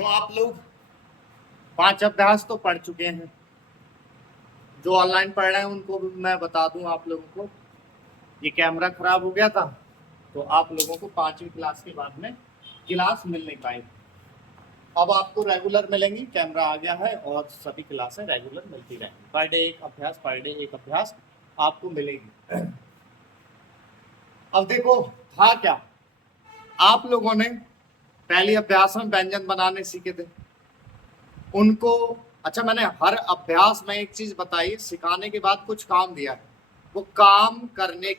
तो आप लोग 5 अभ्यास तो पढ़ चुके हैं। जो ऑनलाइन पढ़ रहे हैं उनको भी मैं बता दूं आप लोगों को, ये कैमरा खराब हो गया था तो आप लोगों को 5वीं क्लास के बाद में क्लास मिल नहीं पाएगी। अब आपको रेगुलर मिलेंगी, कैमरा आ गया है और सभी क्लासें रेगुलर मिलती रहेंगी। पर डे एक अभ्यास आपको मिलेगी। अब देखो था क्या, आप लोगों ने पहले अभ्यास में व्यंजन बनाने सीखे थे उनको। अच्छा, मैंने हर अभ्यास में एक चीज बताई, सिखाने के बाद कुछ काम दिया है। वो काम करने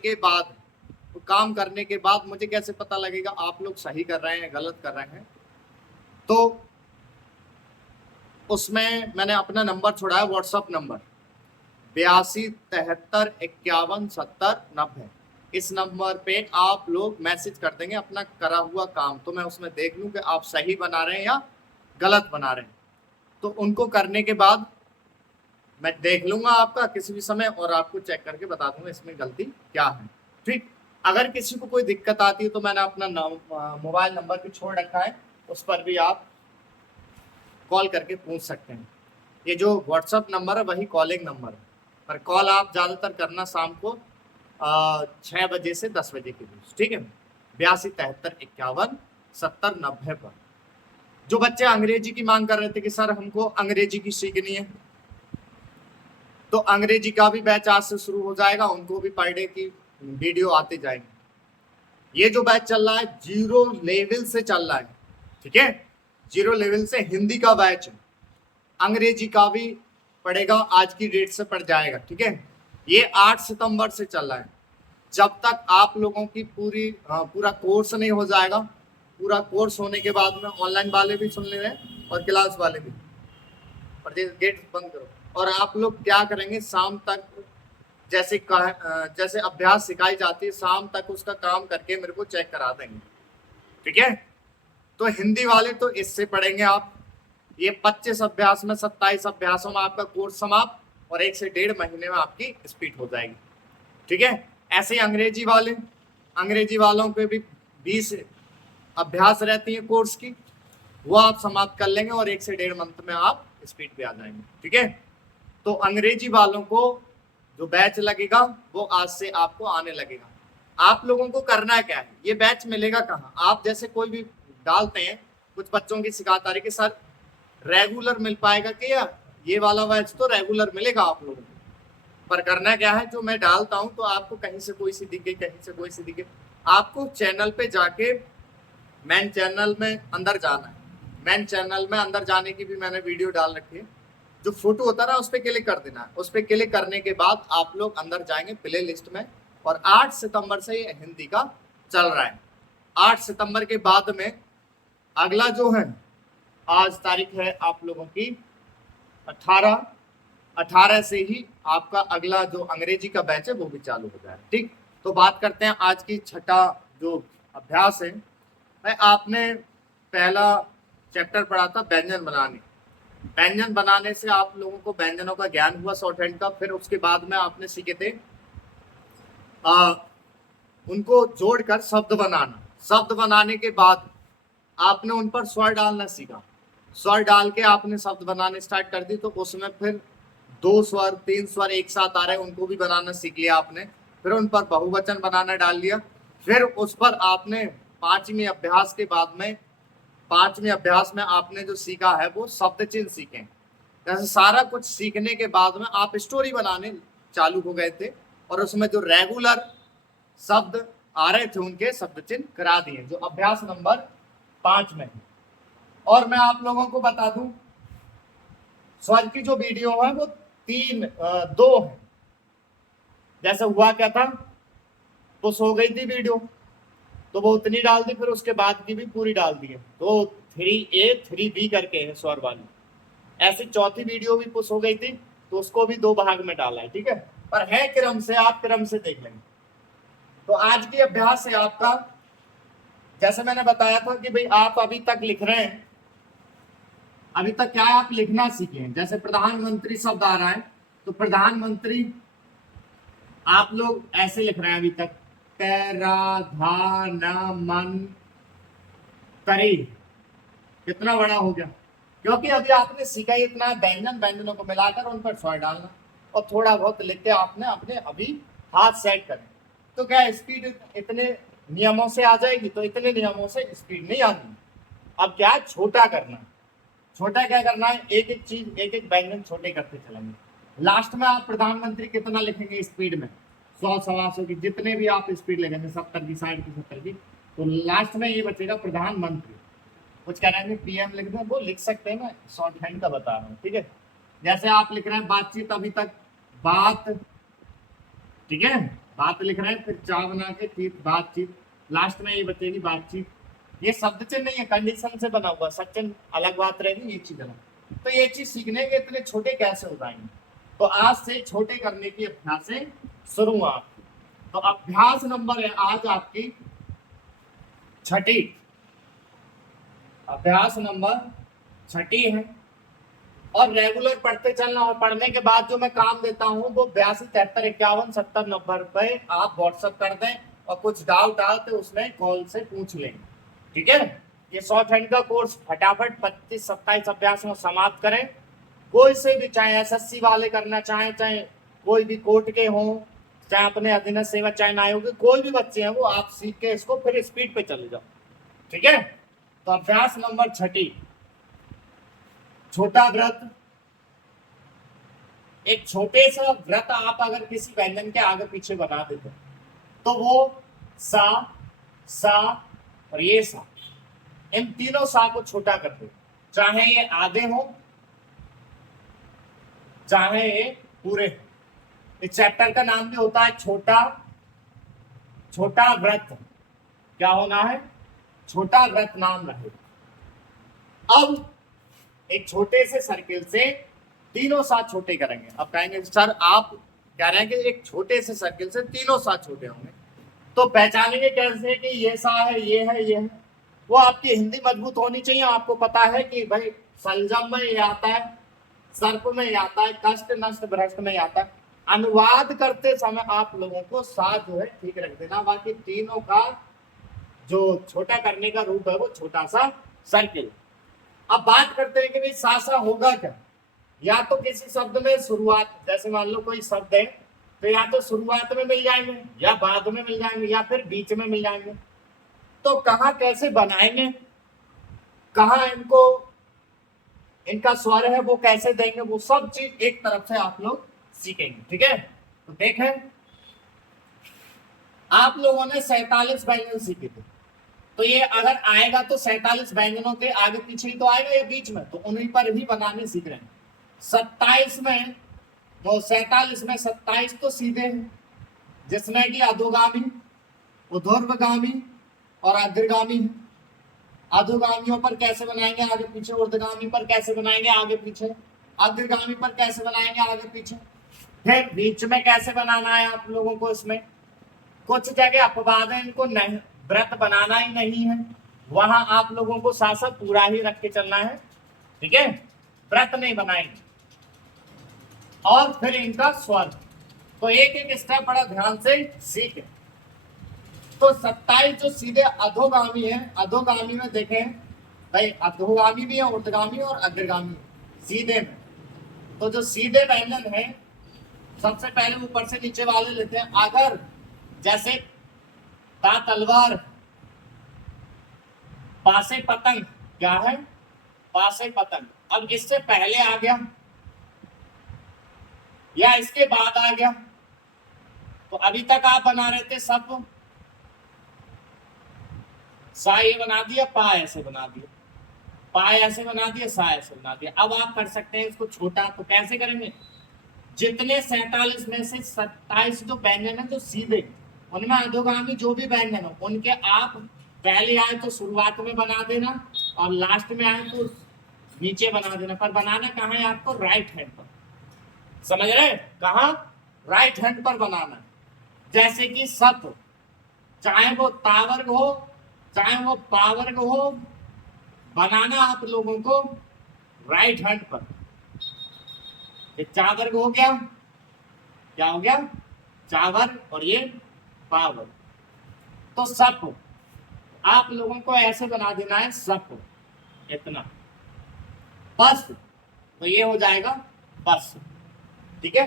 के बाद मुझे कैसे पता लगेगा आप लोग सही कर रहे हैं गलत कर रहे हैं। तो उसमें मैंने अपना नंबर छोड़ा है, व्हाट्सअप नंबर 8273517090। इस नंबर पे आप लोग मैसेज कर देंगे अपना करा हुआ काम, तो मैं उसमें देख लूं कि आप सही बना रहे हैं या गलत बना रहे हैं। तो उनको करने के बाद मैं देख लूंगा आपका किसी भी समय और आपको चेक करके बता दूंगा इसमें गलती क्या है। ठीक, अगर किसी को कोई दिक्कत आती है तो मैंने अपना मोबाइल नंबर भी छोड़ रखा है, उस पर भी आप कॉल करके पूछ सकते हैं। ये जो व्हाट्सअप नंबर है वही कॉलिंग नंबर है, पर कॉल आप ज़्यादातर करना शाम को 6 बजे से 10 बजे के बीच, ठीक है। 8273517090 पर। जो बच्चे अंग्रेजी की मांग कर रहे थे कि सर हमको अंग्रेजी की सीखनी है, तो अंग्रेजी का भी बैच आज से शुरू हो जाएगा, उनको भी पर डे की वीडियो आते जाएंगे। ये जो बैच चल रहा है 0 लेवल से चल रहा है, ठीक है। 0 लेवल से हिंदी का बैच है, अंग्रेजी का भी पढ़ेगा, आज की डेट से पढ़ जाएगा, ठीक है। ये 8 सितंबर से चल रहा है। जब तक आप लोगों की पूरा कोर्स नहीं हो जाएगा, पूरा कोर्स होने के बाद में ऑनलाइन वाले भी सुन ले रहे हैं और क्लास वाले भी। और गेट बंद करो। और आप लोग क्या करेंगे, शाम तक जैसे अभ्यास सिखाई जाती है शाम तक उसका काम करके मेरे को चेक करा देंगे, ठीक है। तो हिंदी वाले तो इससे पढ़ेंगे आप, ये 25 अभ्यास में 27 अभ्यासों में आपका कोर्स समाप्त और 1 से 1.5 महीने में आपकी स्पीड हो जाएगी, ठीक है। ऐसे ही अंग्रेजी वालों के भी 20 अभ्यास रहती है कोर्स की, वो आप समाप्त कर लेंगे और 1 से 1.5 मंथ में आप स्पीड पे आ जाएंगे, ठीक है। तो अंग्रेजी वालों को जो बैच लगेगा वो आज से आपको आने लगेगा। आप लोगों को करना क्या है, ये बैच मिलेगा कहाँ, आप जैसे कोई भी डालते हैं, कुछ बच्चों की शिकायत आ रही कि सर रेगुलर मिल पाएगा कि यार ये वाला बैच तो रेगुलर मिलेगा आप लोगों को। पर करना क्या है, जो मैं डालता हूं तो आपको कहीं से कोई सी दिखे, कहीं से कोई सी दिखे, आपको चैनल पे जाके मेन चैनल में अंदर जाना है। मेन चैनल में अंदर जाने की भी मैंने वीडियो डाल रखी है, जो फोटो होता है ना उस पर क्लिक कर देना है। उस पर क्लिक करने के बाद आप लोग अंदर जाएंगे प्ले लिस्ट में, और 8 सितंबर से ये हिंदी का चल रहा है। 8 सितंबर के बाद में अगला जो है, आज तारीख है आप लोगों की 18 से ही आपका अगला जो अंग्रेजी का बैच है वो भी चालू हो जाए, ठीक। तो बात करते हैं आज की छठा जो अभ्यास है। भाई आपने पहला चैप्टर पढ़ा था व्यंजन बनाने। व्यंजन बनाने से आप लोगों को व्यंजनों का ज्ञान हुआ शॉर्ट हैंड का। फिर उसके बाद में आपने सीखे थे उनको जोड़कर शब्द बनाना। शब्द बनाने के बाद आपने उन पर स्वर डालना सीखा। स्वर डाल के आपने शब्द बनाने स्टार्ट कर दी, तो उसमें फिर 2 स्वर 3 स्वर एक साथ आ रहे हैं उनको भी बनाना सीख लिया आपने। फिर उन पर बहुवचन बनाना डाल लिया। फिर उस पर आपने 5वीं अभ्यास के बाद में 5वें अभ्यास में आपने जो सीखा है वो शब्द चिन्ह सीखे। जैसे सारा कुछ सीखने के बाद में आप स्टोरी बनाने चालू हो गए थे, और उसमें जो रेगुलर शब्द आ रहे थे उनके शब्द चिन्ह करा दिए, जो अभ्यास नंबर 5 में है। और मैं आप लोगों को बता दूं, स्वर की जो वीडियो है वो 2 है। जैसे हुआ क्या था, वो सो गई थी वीडियो तो वो उतनी डाल दी, फिर उसके बाद की भी पूरी डाल दी है। तो 3A 3B करके है स्वर वाली। ऐसी चौथी वीडियो भी पुश हो गई थी तो उसको भी 2 भाग में डाला है, ठीक है। पर है क्रम से, आप क्रम से देख लेंगे। तो आज की अभ्यास है आपका, जैसे मैंने बताया था कि भाई आप अभी तक लिख रहे हैं, अभी तक क्या आप लिखना सीखे हैं। जैसे प्रधानमंत्री शब्द आ रहा है तो प्रधानमंत्री आप लोग ऐसे लिख रहे हैं अभी तक, प्रधानमंत्री, कितना बड़ा हो गया, क्योंकि अभी आपने सीखा ही इतना है, व्यंजन व्यंजनों को मिलाकर उन पर स्वाद डालना और थोड़ा बहुत लिख के आपने अपने अभी हाथ सेट करें, तो क्या स्पीड इतने नियमों से आ जाएगी, तो इतने नियमों से स्पीड नहीं आनी। अब क्या है, छोटा करना है। छोटा क्या करना है, एक एक चीज एक एक व्यंजन छोटे करते चलेंगे। लास्ट में आप प्रधानमंत्री कितना लिखेंगे स्पीड में, 100 125 की जितने भी आप स्पीड लिखेंगे, 70 की 60 की 70 की, तो लास्ट में ये बचेगा प्रधानमंत्री। कुछ कह रहे हैं पीएम लिख दें, वो लिख सकते हैं, मैं शॉर्ट हैंड का बता रहा हूँ, ठीक है। जैसे आप लिख रहे हैं बातचीत, अभी तक बात, ठीक है, बात लिख रहे हैं, फिर चा बना के चीत, बातचीत, लास्ट में ये बचेगी बातचीत। ये शब्द चिन्ह नहीं है, कंडीशन से बना हुआ, सचिन अलग बात रहेगी, ये चीज अलग। तो ये चीज सीखने के इतने छोटे कैसे हो जाएंगे, तो आज से छोटे करने की अभ्यास से शुरुआत। तो अभ्यास नंबर है आज आपकी छठी, अभ्यास नंबर छठी है। और रेगुलर पढ़ते चलना, और पढ़ने के बाद जो मैं काम देता हूँ वो 82 73 51 70 90 पे आप व्हाट्सएप कर दें, और कुछ डाउट आए तो उसमें कॉल से पूछ लें, ठीक है। ये शॉर्ट हैंड का कोर्स फटाफट 25 27 अभ्यास में समाप्त करें। कोई से भी, चाहे एसएससी वाले करना चाहे, चाहे कोई भी कोर्ट के हों, चाहे अपने अधीनस्थ सेवा चयन आयोग के कोई भी बच्चे हैं, वो आप सीख के इसको फिर स्पीड पे चले जाओ, ठीक है। तो अभ्यास नंबर छठी, छोटा व्रत। एक छोटे सा व्रत आप अगर किसी व्यंजन के आगे पीछे बना देते तो वो सा और ये सा, इन तीनों सा को छोटा कर दे, चाहे ये आधे हो चाहे ये पूरे हो। इस चैप्टर का नाम भी होता है छोटा, छोटा व्रत। क्या होना है, छोटा व्रत नाम रहे। अब एक छोटे से सर्किल से तीनों साथ छोटे करेंगे। अब कहेंगे सर आप कह रहे हैं कि एक छोटे से सर्किल से तीनों साथ छोटे होंगे, तो पहचानेंगे कैसे कि ये सा है, ये है, ये है। वो आपकी हिंदी मजबूत होनी चाहिए, आपको पता है कि भाई संजम में ये आता है, सर्प में ये आता है, कष्ट नष्ट भ्रष्ट में ये आता है। अनुवाद करते समय आप लोगों को साथ जो है ठीक रख देना, बाकी तीनों का जो छोटा करने का रूप है वो छोटा सा सर्किल। अब बात करते हैं कि भाई सा होगा क्या। या तो किसी शब्द में शुरुआत, जैसे मान लो कोई शब्द है, तो या तो शुरुआत में मिल जाएंगे, या बाद में मिल जाएंगे, या फिर बीच में मिल जाएंगे। तो कहाँ कैसे बनाएंगे, कहाँ इनको, इनका स्वर है वो कैसे देंगे, वो सब चीज एक तरफ से आप लोग सीखेंगे, ठीक है। तो देखें, आप लोगों ने 47 व्यंजन सीखे थे, तो ये अगर आएगा तो 47 व्यंजनों के आगे पीछे ही तो आएगा या बीच में, तो उन्हीं पर ही बनाने सीख रहे हैं। 27 में तो 47 में 27 तो सीधे हैं, जिसमें कि अधोगामी, ऊर्ध्वगामी और अग्रगामी है। अधोगामियों पर कैसे बनाएंगे आगे पीछे, ऊर्ध्वगामी पर कैसे बनाएंगे आगे पीछे, अग्रगामी पर कैसे बनाएंगे आगे पीछे, फिर बीच में कैसे बनाना है आप लोगों को। इसमें कुछ जगह अपवाद है, इनको नहीं व्रत बनाना ही नहीं है, वहां आप लोगों को शासन पूरा ही रख के चलना है, ठीक है, व्रत नहीं बनाएंगे। और फिर इनका स्वर, तो एक एक स्टेप बड़ा ध्यान से सीखें। तो 27 जो सीधे अधोगामी है, अधोगामी में देखें भाई, अधोगामी भी है, ऊर्ध्वगामी और अग्रगामी सीधे में। तो जो सीधे व्यंजन है, सबसे पहले ऊपर से नीचे वाले लेते हैं। अगर जैसे ता तलवार, पासे पतंग, क्या है, पासे पतंग। अब इससे पहले आ गया या इसके बाद आ गया, तो अभी तक आप बना रहे थे सब सा ये बना दिया, पा ऐसे बना दिया, पा ऐसे बना दिया, सा ऐसे बना दिया। अब आप कर सकते हैं इसको छोटा, तो कैसे करेंगे, जितने 47 में से 27 जो व्यंजन है जो सीधे, उनमें अधोगामी जो भी व्यंजन हो उनके आप पहले आए तो शुरुआत में बना देना, और लास्ट में आए तो नीचे बना देना। पर बनाना कहाँ है आपको, राइट हैंड पर, समझ रहे, कहा राइट हैंड पर बनाना। जैसे कि सप, चाहे वो तावर्ग हो चाहे वो पावर्ग हो, बनाना आप लोगों को राइट हैंड पर। चावर्ग हो गया, क्या हो गया, चावर्ग, और ये पावर्ग। तो सप आप लोगों को ऐसे बना देना है, सप। इतना, बस। तो ये हो जाएगा बस। ठीक है,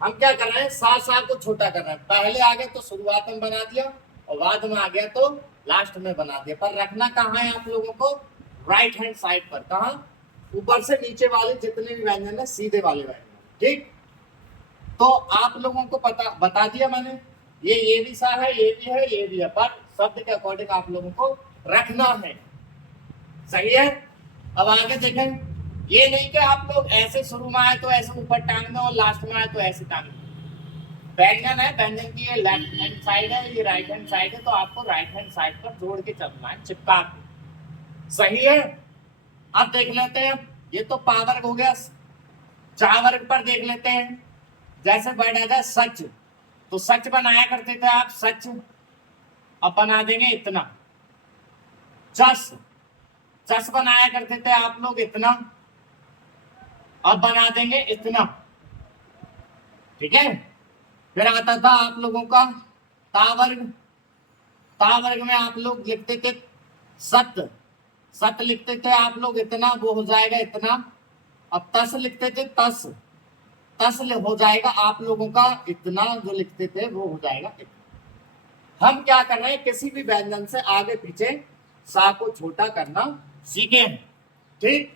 हम क्या कर रहे हैं, सा को छोटा कर रहे हैं। पहले आ गया तो शुरुआत में बना दिया, और बाद में आ गया तो लास्ट में बना दिया। पर रखना कहाँ है आप लोगों को, राइट हैंड साइड पर। कहाँ, ऊपर से नीचे वाले जितने भी व्यंजन है सीधे वाले व्यंजन। ठीक, तो आप लोगों को पता बता दिया मैंने, ये भी सा है, ये भी है, ये भी है, पर शब्द के अकॉर्डिंग आप लोगों को रखना है। सही है। अब आगे देखें, ये नहीं कि आप लोग ऐसे शुरू में आए तो ऐसे ऊपर टांगना और लास्ट में आए तो ऐसे टांगना। व्यंजन है, व्यंजन की ये लेफ्ट हैंड साइड है, ये राइट हैंड साइड है, तो आपको राइट हैंड साइड पर जोड़ के चलना है, चिपका के। सही है। अब देख लेते हैं, ये तो पावर हो गया। चा वर्ग पर देख लेते हैं, जैसे वर्ड आ जाए सच, तो सच बनाया करते थे आप, सच। अब बना देंगे इतना। चस, चस बनाया करते थे आप लोग इतना, अब बना देंगे इतना। ठीक है, फिर आता था आप लोगों का तावर्ग। तावर्ग में आप लोग लिखते थे सत, सत लिखते थे आप लोग इतना, वो हो जाएगा इतना। अब तस लिखते थे तस, तस हो जाएगा आप लोगों का इतना, जो लिखते थे वो हो जाएगा इतना। हम क्या कर रहे हैं, किसी भी व्यंजन से आगे पीछे सा को छोटा करना सीखे। ठीक,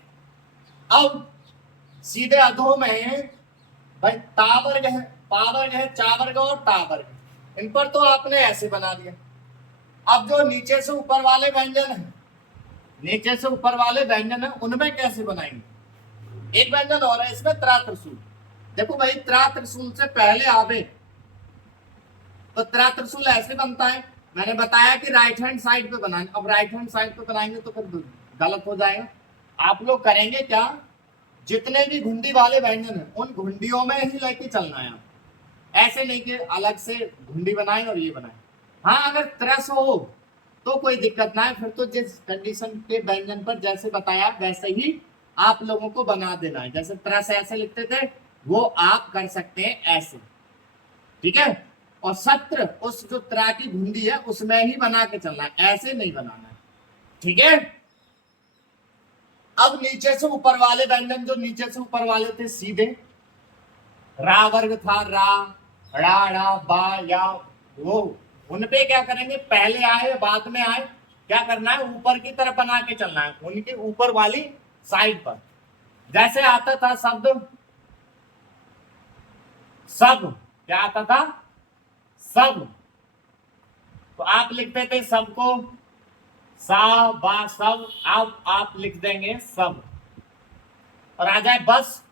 अब सीधे अधो में भाई तावर्ग है, पावर्ग है, चावर्ग और टावर्ग, इन पर तो आपने ऐसे बना दिया। अब जो नीचे से ऊपर वाले व्यंजन है, नीचे से ऊपर वाले व्यंजन है, उनमें कैसे बनाएंगे। एक व्यंजन और है इसमें, त्रा त्रिशूल। देखो भाई, त्रा त्रिशूल से पहले आवे तो त्रा त्रिशूल ऐसे बनता है। मैंने बताया कि राइट हैंड साइड पे बनाना। अब राइट हैंड साइड पे बनाएंगे तो फिर गलत हो जाएगा। आप लोग करेंगे क्या, जितने भी घुंडी वाले व्यंजन है उन घुंडियों में ही लेके चलना है। ऐसे नहीं कि अलग से घुंडी बनाए और ये बनाए। हाँ, अगर त्रस हो तो कोई दिक्कत ना है, फिर तो जिस कंडीशन के व्यंजन पर जैसे बताया वैसे ही आप लोगों को बना देना है। जैसे त्रस ऐसे लिखते थे, वो आप कर सकते हैं ऐसे। ठीक है, और सत्र उस जो त्रा की घुंडी है उसमें ही बना के चलना है, ऐसे नहीं बनाना है। ठीक है, अब नीचे से ऊपर वाले व्यंजन, जो नीचे से ऊपर वाले थे सीधे, रा वर्ग था, रा रा बा या वो, उन पे क्या करेंगे, पहले आए बाद में आए, क्या करना है, ऊपर की तरफ बना के चलना है, उनके ऊपर वाली साइड पर। जैसे आता था शब्द सब, क्या आता था, सब, तो आप लिखते थे सबको सा बा सब, अब आप लिख देंगे सब। और आ जाए बस,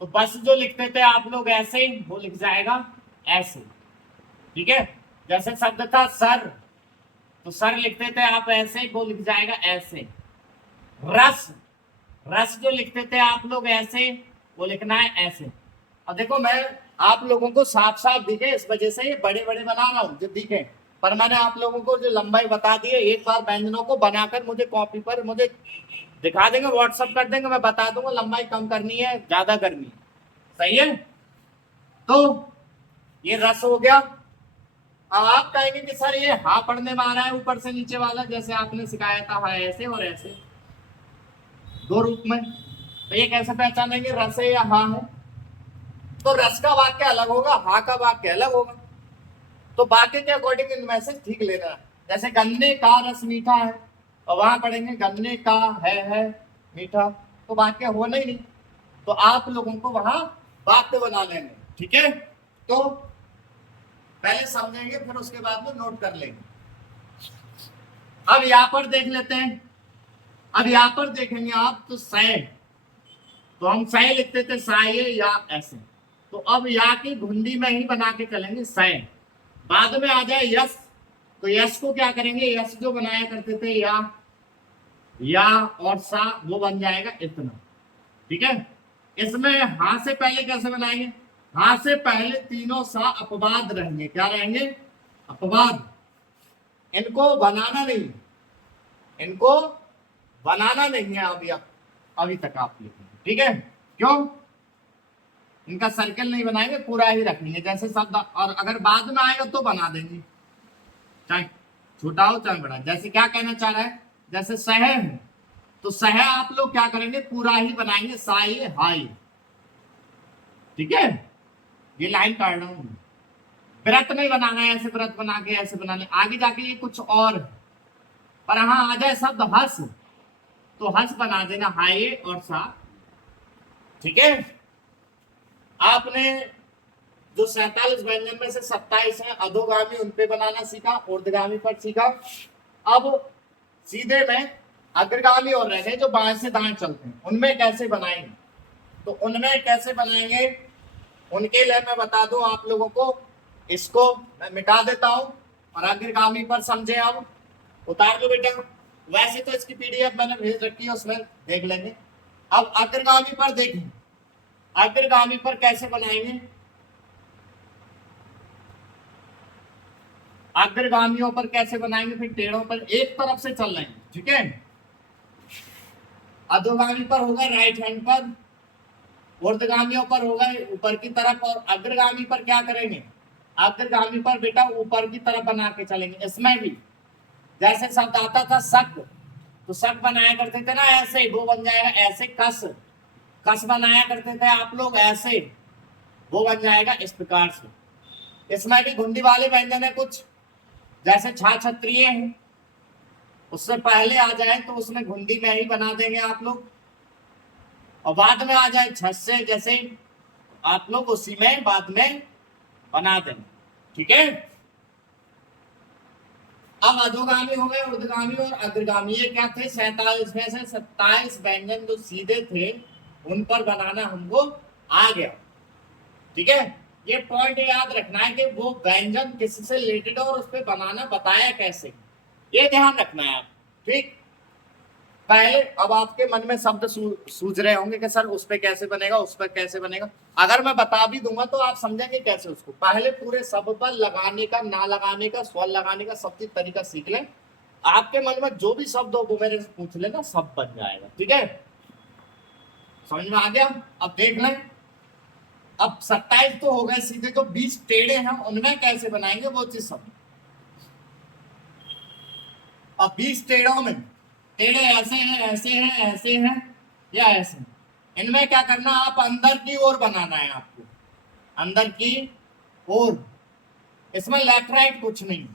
तो बस जो लिखते थे आप लोग ऐसे, वो लिख जाएगा ऐसे। ठीक है, जैसे शब्द था सर, तो सर लिखते थे आप ऐसे, वो लिख जाएगा ऐसे। रस, रस जो लिखते थे आप लोग ऐसे, वो लिखना है ऐसे। अब देखो, मैं आप लोगों को साफ साफ दिखे, इस वजह से ये बड़े बड़े बना रहा हूं जो दिखे, पर मैंने आप लोगों को जो लंबाई बता दी है, एक बार व्यंजनों को बनाकर मुझे कॉपी पर मुझे दिखा देंगे, व्हाट्सएप कर देंगे, मैं बता दूंगा लंबाई कम करनी है ज्यादा करनी है। सही है, तो ये रस हो गया। अब आप कहेंगे कि सर ये हा पढ़ने में आ रहा है ऊपर से नीचे वाला, जैसे आपने सिखाया था, हा ऐसे और ऐसे दो रूप में, तो ये कैसे पहचानेंगे रस है या हा है। तो रस का वाक्य अलग होगा, हा का वाक्य अलग होगा, तो वाक्य के अकॉर्डिंग इनमें से ठीक लेना है। जैसे गन्ने का रस मीठा है, और वहां पढ़ेंगे गन्ने का है मीठा, तो वाक्य होना ही नहीं, तो आप लोगों को वहां वाक्य बना लेंगे। ठीक है, तो पहले समझेंगे, फिर उसके बाद में नोट कर लेंगे। अब यहां पर देख लेते हैं, अब यहां पर देखेंगे आप तो सय, तो हम सय लिखते थे साये या ऐसे, तो अब या की घुंडी में ही बना के चलेंगे सय। बाद में आ जाए यस, तो यस को क्या करेंगे, यस जो बनाया करते थे या और सा, वो बन जाएगा इतना। ठीक है, इसमें हा से पहले कैसे बनाएंगे, हा से पहले तीनों सा अपवाद रहेंगे। क्या रहेंगे, अपवाद। इनको बनाना नहीं, इनको बनाना नहीं है अभी तक आप लिखेंगे। ठीक है, क्यों, इनका सर्कल नहीं बनाएंगे, पूरा ही रखेंगे जैसे शब्द, और अगर बाद में आएगा तो बना देंगे, चाहे छोटा हो चाहे बड़ा। जैसे क्या कहना चाह रहा है, जैसे सह है, तो सह आप लोग क्या करेंगे, पूरा ही बनाएंगे, साई हाई। ठीक है, ये लाइन काट रहा हूं, व्रत नहीं बनाना है ऐसे, व्रत बना के ऐसे बनाने, आगे जाके ये कुछ और। पर हाँ आ जाए शब्द हंस, तो हंस बना देना हाई और सा। ठीक है, आपने जो 47 व्यंजन में से 27 है अधोगामी, उन पे बनाना सीखा, ऊर्ध्वगामी पर सीखा। अब सीधे में अग्रगामी और रह गए जो बाएं से दाएं चलते हैं, उनमें कैसे बनाएंगे, तो उनमें कैसे बनाएंगे उनके लिए मैं बता दूं आप लोगों को। इसको मैं मिटा देता हूं और अग्रगामी पर समझे। अब उतार लो बेटा, वैसे तो इसकी पीडीएफ मैंने भेज रखी है, उसमें देख लेंगे। अब अग्रगामी पर देखें, अग्रगामी पर कैसे बनाएंगे, अग्रगामियों पर कैसे बनाएंगे, फिर टेढ़ों पर एक तरफ से चल रहे हैं। ठीक है, अधोगामी पर होगा राइट हैंड पर, ऊर्ध्वगामियों पर होगा ऊपर की तरफ, और अग्रगामी पर क्या करेंगे, अग्रगामी पर बेटा ऊपर की तरफ बना के चलेंगे। इसमें भी जैसे शब्द आता था शक, तो शक बनाया करते थे ना ऐसे, वो बन जाएगा ऐसे कस, कस बनाया करते थे आप लोग ऐसे, वो बन जाएगा इस प्रकार से। इसमें भी घुंडी वाले व्यंजन है कुछ, जैसे छा क्षत्रिय है, उससे पहले आ जाए तो उसमें घुंडी में ही बना देंगे आप लोग, और बाद में आ जाए छस से जैसे, आप लोग उसी में बाद में बना देंगे। ठीक है, अब अधोगामी हो गए, ऊर्ध्वगामी और अग्रगामी। ये क्या थे, 47 में से 27 व्यंजन जो सीधे थे उन पर बनाना हमको आ गया। ठीक है, ये पॉइंट याद रखना है कि वो व्यंजन किससे रिलेटेड और उस पर बनाना बताया कैसे, ये ध्यान रखना है आप। ठीक, पहले अब आपके मन में शब्द सूझ रहे होंगे कि सर उस पर कैसे बनेगा, उस पर कैसे बनेगा। अगर मैं बता भी दूंगा तो आप समझेंगे कैसे उसको। पहले पूरे शब्द पर लगाने का, ना लगाने का, स्वर लगाने का सब चीज तरीका सीख लें। आपके मन में जो भी शब्द हो वो मेरे से पूछ लेना, सब बन जाएगा। ठीक है, समझ में आ गया। अब देख लें, अब 27 तो हो गए सीधे, जो 20 टेढ़े हैं उनमें कैसे बनाएंगे वो चीज सब। अब 20 टेढ़ों में, टेढ़े ऐसे हैं, ऐसे हैं, ऐसे हैं या ऐसे, इनमें क्या करना, आप अंदर की ओर बनाना है आपको, अंदर की ओर। इसमें लेफ्ट राइट कुछ नहीं,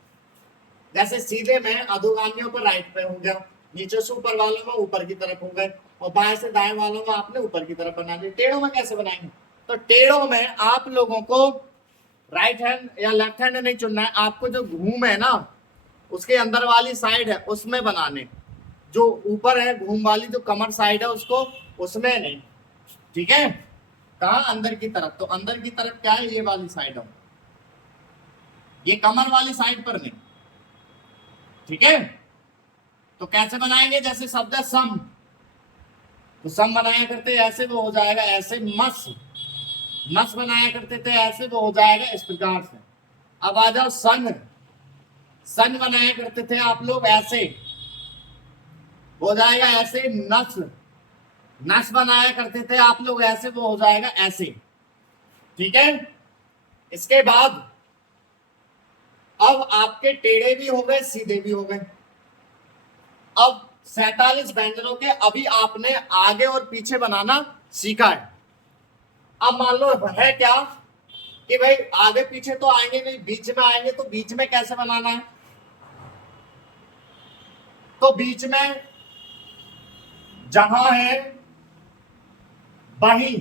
जैसे सीधे में अधोगामियों पर राइट पे हो गया, नीचे से ऊपर वालों में ऊपर की तरफ हो गए, और बाएं से दाएं वालों में आपने ऊपर की तरफ बना दिया। टेढ़ों में कैसे बनाएंगे, तो टेढ़ों में आप लोगों को राइट हैंड या लेफ्ट हैंड नहीं चुनना है, आपको जो घूम है ना उसके अंदर वाली साइड है उसमें बनाने, जो ऊपर है घूम वाली जो कमर साइड है उसको, उसमें नहीं। ठीक है, कहा, अंदर की तरफ, तो अंदर की तरफ क्या है, ये वाली साइड है, ये कमर वाली साइड पर नहीं। ठीक है, तो कैसे बनाएंगे, जैसे शब्द है सम, तो सम बनाया करते ऐसे, वो हो जाएगा ऐसे। मस, मस बनाया करते थे ऐसे, वो हो जाएगा इस प्रकार से। अब आ जाओ सन, सन बनाया करते थे आप लोग ऐसे, हो जाएगा ऐसे। नस, नस बनाया करते थे आप लोग ऐसे, वो हो जाएगा ऐसे। ठीक है, इसके बाद अब आपके टेढ़े भी हो गए, सीधे भी हो गए। अब 47 व्यंजनों के अभी आपने आगे और पीछे बनाना सीखा है। अब मान लो है क्या कि भाई आगे पीछे तो आएंगे नहीं, बीच में आएंगे, तो बीच में कैसे बनाना है, तो बीच में जहां है वहीं,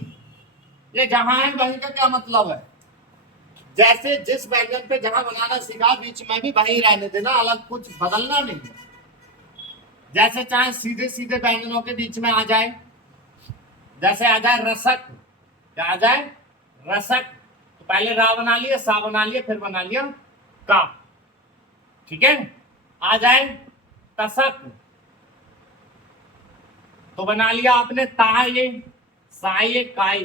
ये जहां है वहीं का क्या मतलब है, जैसे जिस व्यंजन पे जहां बनाना सीखा बीच में भी वहीं रहने देना, अलग कुछ बदलना नहीं है। जैसे चाहे सीधे सीधे व्यंजनों के बीच में आ जाए, जैसे आ जाए रसक, क्या आ जाए, रसक, तो पहले रा बना लिया, सा बना लिया, फिर बना लिया का। ठीक है, आ जाए तसक, तो बना लिया आपने ताये, साये, काई।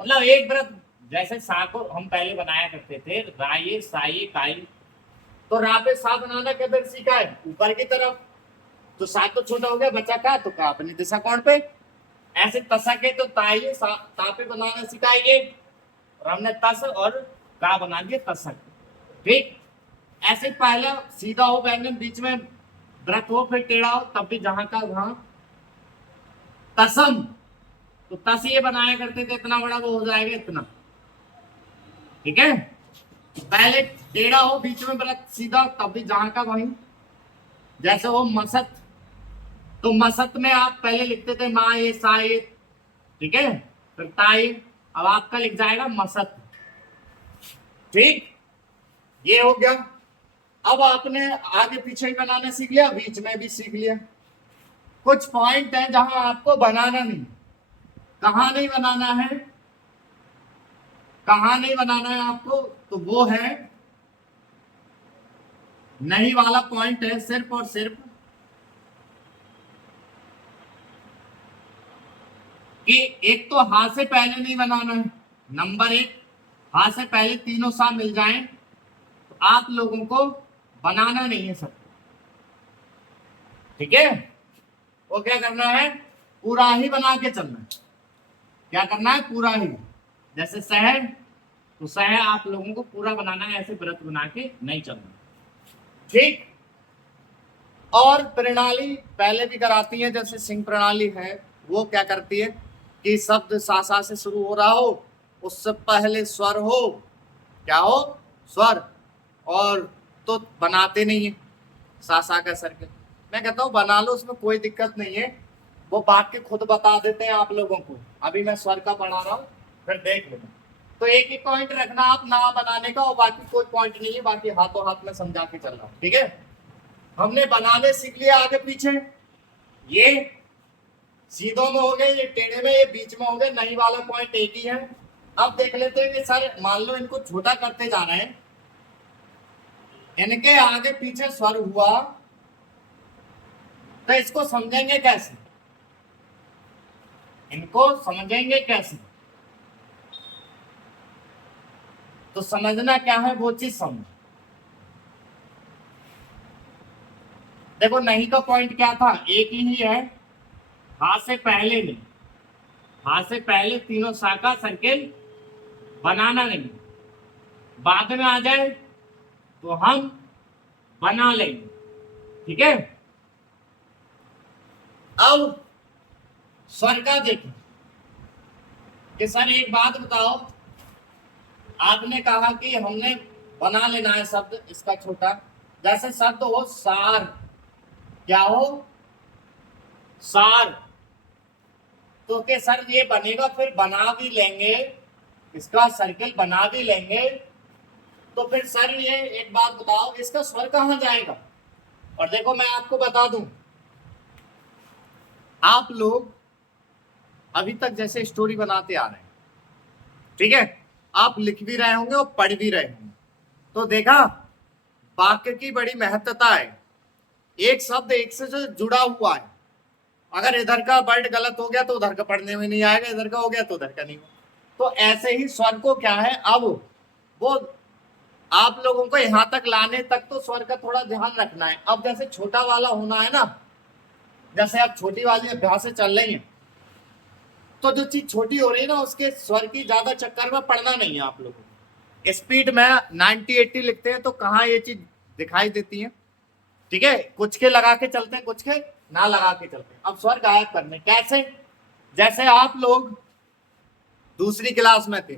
मतलब एक व्रत, जैसे सा को हम पहले बनाया करते थे राये, साये, काई, तो रा पे सा बनाना किधर सीखा है, ऊपर की तरफ, तो सा तो छोटा हो गया, बचा का, तो का अपनी दिशा कोण पे। ऐसे तसक है तो ताये ता पे बनाना सिखाएंगे, और हमने तस और का बना दिया तसक। ठीक, ऐसे पहला सीधा हो व्यंजन, बीच में व्रत हो, फिर टेढ़ा हो, तब भी जहां का वहां तसम, तो तस ये बनाया करते थे, इतना बड़ा वो हो जाएगा इतना, ठीक है। पहले टेढ़ा हो, बीच में व्रत सीधा, तब भी जहां का वहीं। जैसे हो मसत, तो मसत में आप पहले लिखते थे मा ये सा ये, ठीक है, फिर ताई, अब आपका लिख जाएगा मसत, ठीक। ये हो गया। अब आपने आगे पीछे ही बनाना सीख लिया, बीच में भी सीख लिया। कुछ पॉइंट है जहां आपको बनाना नहीं, कहां नहीं बनाना है, कहां नहीं बनाना है आपको, तो वो है नहीं वाला पॉइंट है, सिर्फ और सिर्फ कि एक तो हाथ से पहले नहीं बनाना है, नंबर एक, हाथ से पहले तीनों सा मिल जाएं तो आप लोगों को बनाना नहीं है सब, ठीक है। वो क्या करना है, पूरा ही बना के चलना है। क्या करना है, पूरा ही, जैसे शहर, तो शहर आप लोगों को पूरा बनाना है, ऐसे व्रत बना के नहीं चलना, ठीक। और प्रणाली पहले भी कराती है, जैसे सिंह प्रणाली है, वो क्या करती है कि शब्द सा से शुरू हो रहा हो, उससे पहले स्वर हो, क्या हो, स्वर, और तो बनाते नहीं है सा का सर्कल। मैं कहता हूँ बना लो, उसमें कोई दिक्कत नहीं है, वो बाकी खुद बता देते हैं आप लोगों को। अभी मैं स्वर का पढ़ा रहा हूँ, फिर देख लेना। तो एक ही पॉइंट रखना आप ना बनाने का, और बाकी कोई पॉइंट नहीं है, बाकी हाथों हाथ में समझा के चल रहा हूँ, ठीक है। हमने बनाने सीख लिया आगे पीछे, ये सीधों में हो गए, ये टेढ़े में, ये बीच में हो गए, नहीं वाला पॉइंट एक ही है। अब देख लेते हैं कि सर मान लो इनको छोटा करते जा रहे हैं, इनके आगे पीछे स्वर हुआ, तो इसको समझेंगे कैसे, इनको समझेंगे कैसे, तो समझना क्या है वो चीज समझ। देखो नहीं का पॉइंट क्या था, एक ही है, हाथ से पहले नहीं, हाथ से पहले तीनों शाखा सर्किल बनाना नहीं, बाद में आ जाए तो हम बना लेंगे, ठीक है। अब स्वर का देखो कि सर एक बात बताओ, आपने कहा कि हमने बना लेना है शब्द इसका छोटा, जैसे शब्द हो सार, क्या हो, सार, तो के सर ये बनेगा, फिर बना भी लेंगे, इसका सर्कल बना भी लेंगे, तो फिर सर ये एक बात बताओ, इसका स्वर कहां जाएगा। और देखो मैं आपको बता दूं, आप लोग अभी तक जैसे स्टोरी बनाते आ रहे हैं, ठीक है, आप लिख भी रहे होंगे और पढ़ भी रहे होंगे, तो देखा वाक्य की बड़ी महत्वता है, एक शब्द एक से जो जुड़ा हुआ है, अगर इधर का वर्ड गलत हो गया तो उधर का पढ़ने में नहीं आएगा, इधर का हो गया तो उधर का नहीं हो। तो ऐसे ही स्वर को क्या है, अब वो आप लोगों को यहां तक लाने तक तो स्वर का थोड़ा ध्यान रखना है। अब जैसे छोटा वाला होना है ना, जैसे अब छोटी वाली अभ्यास से चल रही है, तो जो चीज छोटी हो रही है ना, उसके स्वर की ज्यादा चक्कर में पढ़ना नहीं है आप लोगों को। स्पीड में 90-80 लिखते हैं तो कहाँ ये चीज दिखाई देती है, ठीक है। कुछ के लगा के चलते हैं, कुछ के ना लगा के चलते हैं। अब स्वर गायब करने कैसे, जैसे आप लोग दूसरी क्लास में थे,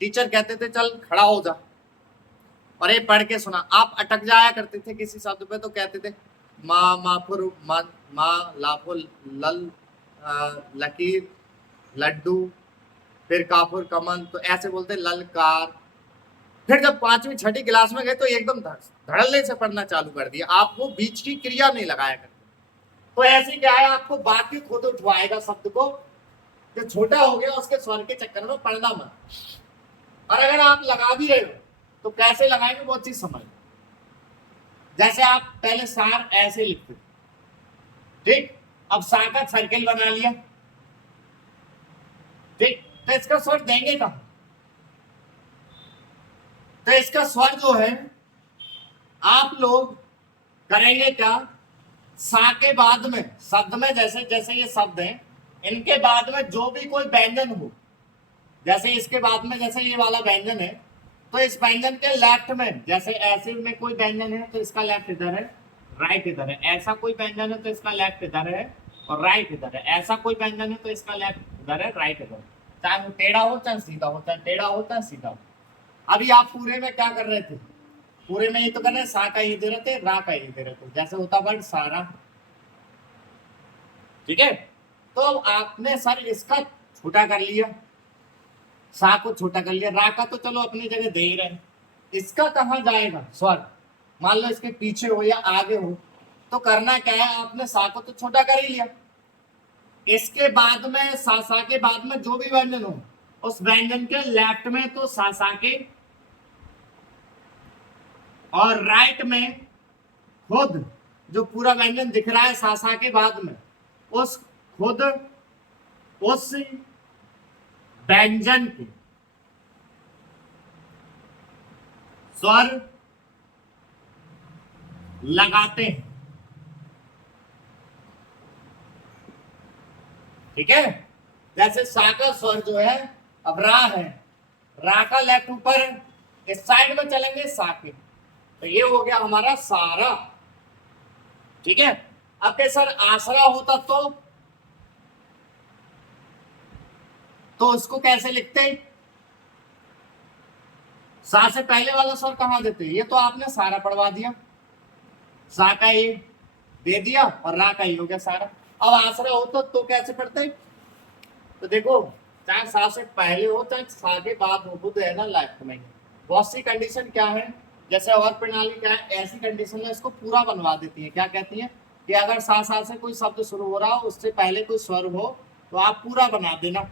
टीचर कहते थे चल खड़ा हो जा, और ये पढ़ के सुना, आप अटक जाया करते थे किसी शब्द पे, तो कहते थे माँ माफुर माँ लाफुल लल लकीर लड्डू, फिर काफुर कमल, तो ऐसे बोलते ललकार। फिर जब 5वीं 6ठी क्लास में गए तो एकदम धड़ल्ले से पढ़ना चालू कर दिया, आप वो बीच की क्रिया नहीं लगाया करते। तो ऐसे क्या है, आपको बाकी खुद उठवाएगा शब्द को, जो छोटा हो गया उसके स्वर के चक्कर में पढ़ना मत। और अगर आप लगा भी रहे हो तो कैसे लगाएंगे वो चीज समझ। जैसे आप पहले सार ऐसे लिखते, ठीक, अब सा का सर्किल बना लिया, ठीक, तो इसका स्वर देंगे कहां, तो इसका स्वर जो है आप लोग करेंगे क्या, सा के बाद में शब्द में, जैसे जैसे ये शब्द हैं, इनके बाद में जो भी कोई व्यंजन हो, जैसे इसके बाद में जैसे ये वाला व्यंजन है, तो इस व्यंजन के लेफ्ट में, जैसे ऐसे में कोई व्यंजन है तो इसका लेफ्ट इधर है, राइट इधर है, ऐसा कोई व्यंजन है तो इसका लेफ्ट इधर है, और राइट इधर है, ऐसा कोई व्यंजन है तो इसका लेफ्ट इधर है, राइट इधर, चाहे वो टेढ़ा हो चाहे सीधा हो, चाहे टेढ़ा हो चाहे सीधा हो। अभी आप पूरे में क्या कर रहे थे, पूरे में ये तो कर रहे सा का ये दे रहे थे, रा का ये दे रहे थे, जैसे होता वर्ड सारा, ठीक है। तो आपने सर इसका छोटा कर लिया, सा को छोटा कर लिया, रा का तो चलो अपनी जगह दे ही रहे, इसका कहाँ जाएगा स्वर, मान लो इसके पीछे हो या आगे हो, तो करना क्या है, आपने सा को तो छोटा कर ही लिया, इसके बाद में सा के बाद में जो भी व्यंजन हो उस व्यंजन के लेफ्ट में तो सा के, और राइट में खुद जो पूरा व्यंजन दिख रहा है सा के बाद में, उस खुद उस व्यंजन के स्वर लगाते हैं, ठीक है। जैसे सा का स्वर जो है अब रा है, रा का लेफ्ट ऊपर है, इस साइड में चलेंगे सा के, तो ये हो गया हमारा सारा, ठीक है। अब के सर आसरा होता तो उसको कैसे लिखते हैं, सा से पहले वाला स्वर कहां देते हैं, ये तो आपने सारा पढ़वा दिया, सा का ये दे दिया और रा का ये हो गया सारा। अब आसरा हो तो कैसे पढ़ते हैं, तो देखो चाहे सा से पहले हो चाहे सा के बाद हो, बुध है ना लेफ्ट में, बहुत सी कंडीशन क्या है, जैसे और प्रणाली क्या है, ऐसी कंडीशन में इसको पूरा बनवा देती है, क्या कहती है कि अगर सा से कोई शब्द शुरू हो रहा हो उससे पहले कोई स्वर हो तो आप पूरा बना देना,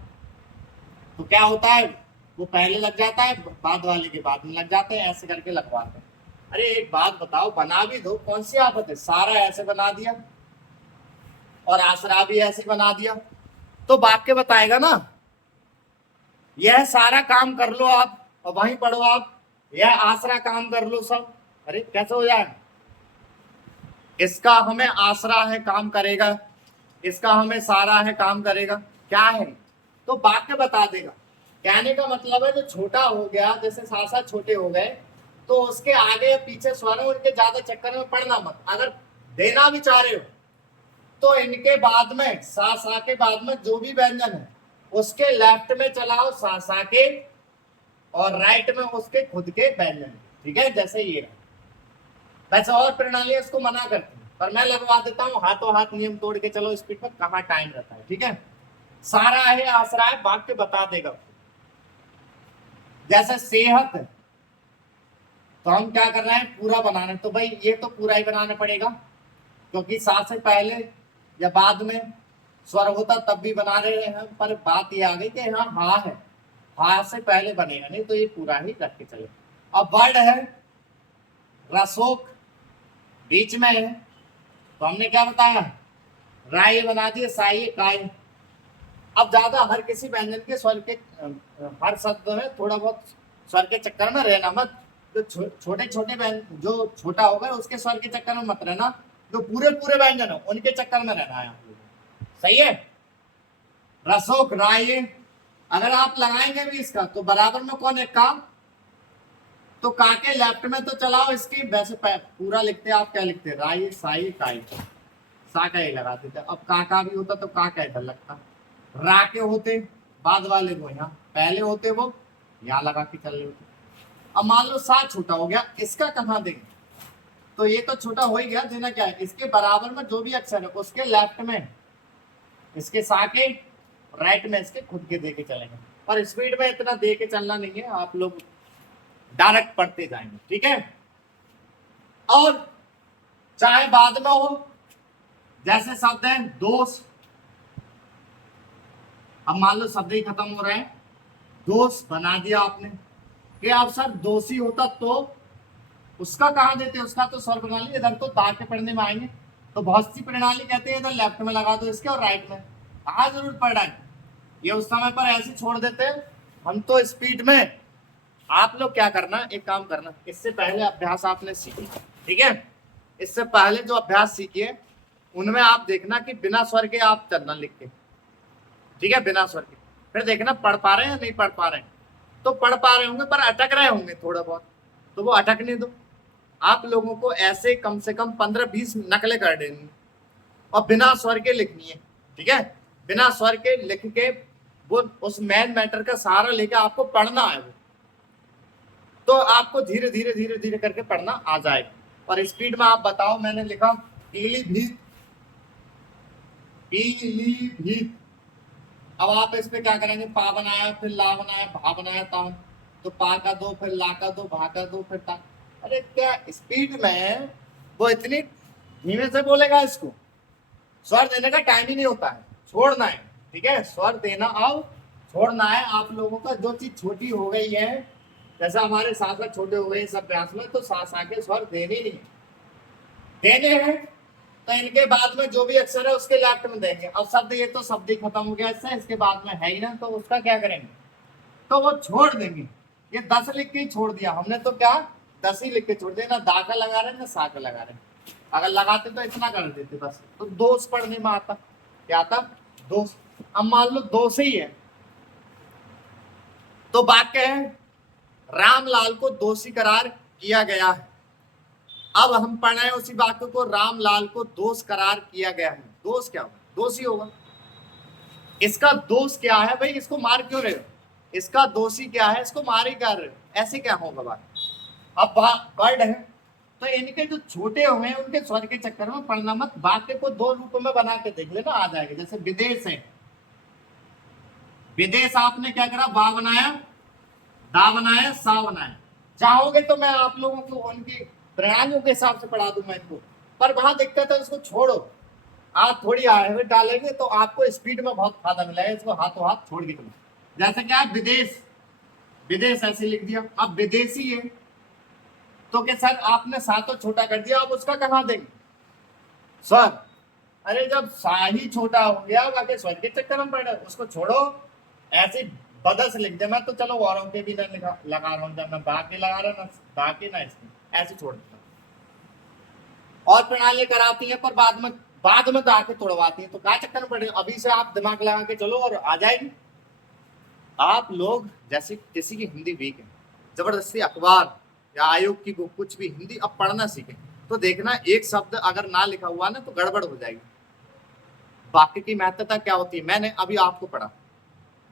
तो क्या होता है वो पहले लग जाता है, बाद वाले के बाद में लग जाते हैं, ऐसे करके लगवाते हैं। अरे एक बात बताओ, बना भी दो, कौन सी आफत है, सारा ऐसे बना दिया और आसरा भी ऐसे बना दिया, तो वाक्य बताएगा ना, यह सारा काम कर लो आप और वहीं पढ़ो आप, यह आसरा काम कर लो सब, अरे कैसे हो जाए, इसका हमें आसरा है काम करेगा, इसका हमें सारा है काम करेगा, क्या है, तो वाक्य बता देगा। कहने का मतलब है जो छोटा हो गया, जैसे सा छोटे हो गए तो उसके आगे या पीछे स्वर है उनके ज्यादा चक्कर में पड़ना मत, अगर देना भी चाह रहे हो तो इनके बाद में सा के बाद में जो भी व्यंजन है उसके लेफ्ट में चलाओ सा के और राइट में उसके खुद के व्यंजन, ठीक है, जैसे ये रहा। वैसे और प्रणालियां इसको मना करती है पर मैं लगवा देता हूँ हाथों हाथ नियम तोड़ के चलो स्पीड पर, कहाँ टाइम रहता है, ठीक है। सारा है आसरा है, वाक्य बता देगा, जैसे सेहत है तो हम क्या कर रहे हैं पूरा बनाना, तो भाई ये तो पूरा ही बनाना पड़ेगा क्योंकि सा से पहले या बाद में स्वर होता तब भी बना रहे हैं, पर बात ये आ गई कि हाँ हा है, हा से पहले बनेगा, नहीं तो ये पूरा ही रख के चले। अब वर्ड है रसोक बीच में है, तो हमने क्या बताया, राय बना दिए साई काय। अब ज्यादा हर किसी व्यंजन के स्वर के हर शब्द में थोड़ा बहुत स्वर के चक्कर में रहना मत, जो छोटे छोटे व्यंजन जो छोटा होगा उसके स्वर के चक्कर में मत रहना, जो पूरे पूरे व्यंजन हो उनके चक्कर में रहना है, सही है। रसोक राय, अगर आप लगाएंगे भी इसका तो बराबर में कौन है काम, तो का के लेफ्ट में तो चलाओ इसकी, वैसे पूरा लिखते आप क्या लिखते, राय साई काई, सा का ही लगा देते, अब का भी होता तो का इधर लगता, रा के होते बाद वाले वो यहाँ, पहले होते वो यहाँ लगा के चल रहे होते। अब मान लो सा छोटा हो गया, इसका कहाँ देंगे, तो ये तो छोटा हो ही गया, देना क्या है, इसके बराबर में जो भी अक्षर है उसके लेफ्ट में इसके सा के, राइट में इसके खुद के दे के चलेंगे, और स्पीड में इतना दे के चलना नहीं है, आप लोग डायरेक्ट पढ़ते जाएंगे, ठीक है। और चाहे बाद में हो, जैसे शब्द है दोष, अब मान लो शब्द ही खत्म हो रहे हैं, दोष बना दिया आपने कि अब सर दोषी होता तो उसका कहाँ देते, उसका तो स्वर प्रणाली इधर तो दा के पढ़ने में आएंगे, तो बहुत सी प्रणाली कहते हैं इधर लेफ्ट में लगा दो इसके और राइट में, कहाँ जरूरत पड़ रहा है, ये उस समय पर ऐसे छोड़ देते हैं हम तो स्पीड में। आप लोग क्या करना, एक काम करना, इससे पहले अभ्यास आपने सीखी, ठीक है, इससे पहले जो अभ्यास सीखिए उनमें आप देखना कि बिना स्वर के आप चलना लिख के, ठीक है, बिना स्वर के, फिर देखना पढ़ पा रहे हैं या नहीं पढ़ पा रहे हैं, तो पढ़ पा रहे होंगे पर अटक रहे होंगे थोड़ा बहुत, तो वो अटकने दो, आप लोगों को ऐसे कम से कम 15-20 नकलें कर देनी और बिना स्वर के लिखनी है, ठीक है, बिना स्वर के लिख के वो उस मेन मैटर का सहारा लेके आपको पढ़ना है वो, तो आपको धीरे धीरे धीरे धीरे करके पढ़ना आ जाएगा। और स्पीड में आप बताओ, मैंने लिखा पीलीभीत, पीलीभीत। अब आप इस पे क्या करेंगे, पा बनाया, फिर ला बनाया, भा बनाया, ता, तो पा का दो, फिर ला का दो, भा का दो, फिर ता। अरे क्या स्पीड में वो इतनी धीमे से बोलेगा, इसको स्वर देने का टाइम ही नहीं होता है, छोड़ना है। ठीक है, स्वर देना अब छोड़ना है आप लोगों का। जो चीज छोटी हो गई है, जैसा हमारे साथ साथ छोटे हो गए सब प्रयास में, तो साथ साथ के स्वर देने नहीं देने हैं, तो इनके बाद में जो भी अक्षर है उसके लेफ्ट में देंगे। अब शब्द, ये तो शब्द ही खत्म हो गया इससे, इसके बाद में है ही ना, तो उसका क्या करेंगे, तो वो छोड़ देंगे। ये 10 लिख के ही छोड़ दिया हमने, तो क्या 10 ही लिख के छोड़ दिया, ना दा का लगा रहे ना सा का लगा रहे। अगर लगाते तो इतना कर देते बस, तो दोष पढ़ने में आता, क्या आता, दोष। अब मान लो दोष ही है, तो वाक्य है रामलाल को दोषी करार किया गया है। अब हम पढ़े उसी वाक्य को, रामलाल को दोष करार किया गया है। दोष क्या होगा, दोषी होगा। इसका दोष क्या है भाई, इसको मार क्यों रहे हो, इसका दोषी क्या है, इसको मार ही कर रहे हो, ऐसे क्या होगा बात। अब वर्ड है, तो इनके जो छोटे हुए हैं उनके स्वर के चक्कर में पढ़ना मत। वाक्य को दो रूपों में बना के देख लेना, आ जाएगा। जैसे विदेश है, विदेश आपने क्या करा, बा बनाया, दा बनाया, सा बनाया। चाहोगे तो मैं आप लोगों को उनकी प्रणालियों के हिसाब से पढ़ा दूंगा इनको, पर वहां दिक्कत है, उसको छोड़ो। आप थोड़ी आगे डालेंगे तो आपको स्पीड में बहुत फायदा मिलेगा, इसको हाथों हाथ छोड़ के चलो। जैसे क्या है, विदेश, विदेश ऐसे लिख दिया। अब विदेशी है, तो क्या सर आपने सा तो छोटा कर दिया, अब उसका कहाँ देंगे स्वर। अरे जब सा ही छोटा हो गया, बाकी स्वर के चक्कर में पड़ रहे, उसको छोड़ो, ऐसे बदस लिख दे। मैं तो चलो औरों के भी ना लगा रहा हूँ, जब मैं बाकी लगा रहा ना बाकी ना, इसमें ऐसे छोड़ देता। और प्रणाली कराती है, पर बाद में तो आके तोड़वाती है, तो क्या चक्कर में पड़े। अभी से आप दिमाग लगा के चलो और आ जाएगी। आप लोग जैसे किसी की हिंदी वीक है, जबरदस्ती अखबार या आयोग की कुछ भी हिंदी अब पढ़ना सीखें, तो देखना एक शब्द अगर ना लिखा हुआ ना तो गड़बड़ हो जाएगी। वाक्य की महत्वता क्या होती है, मैंने अभी आपको पढ़ा।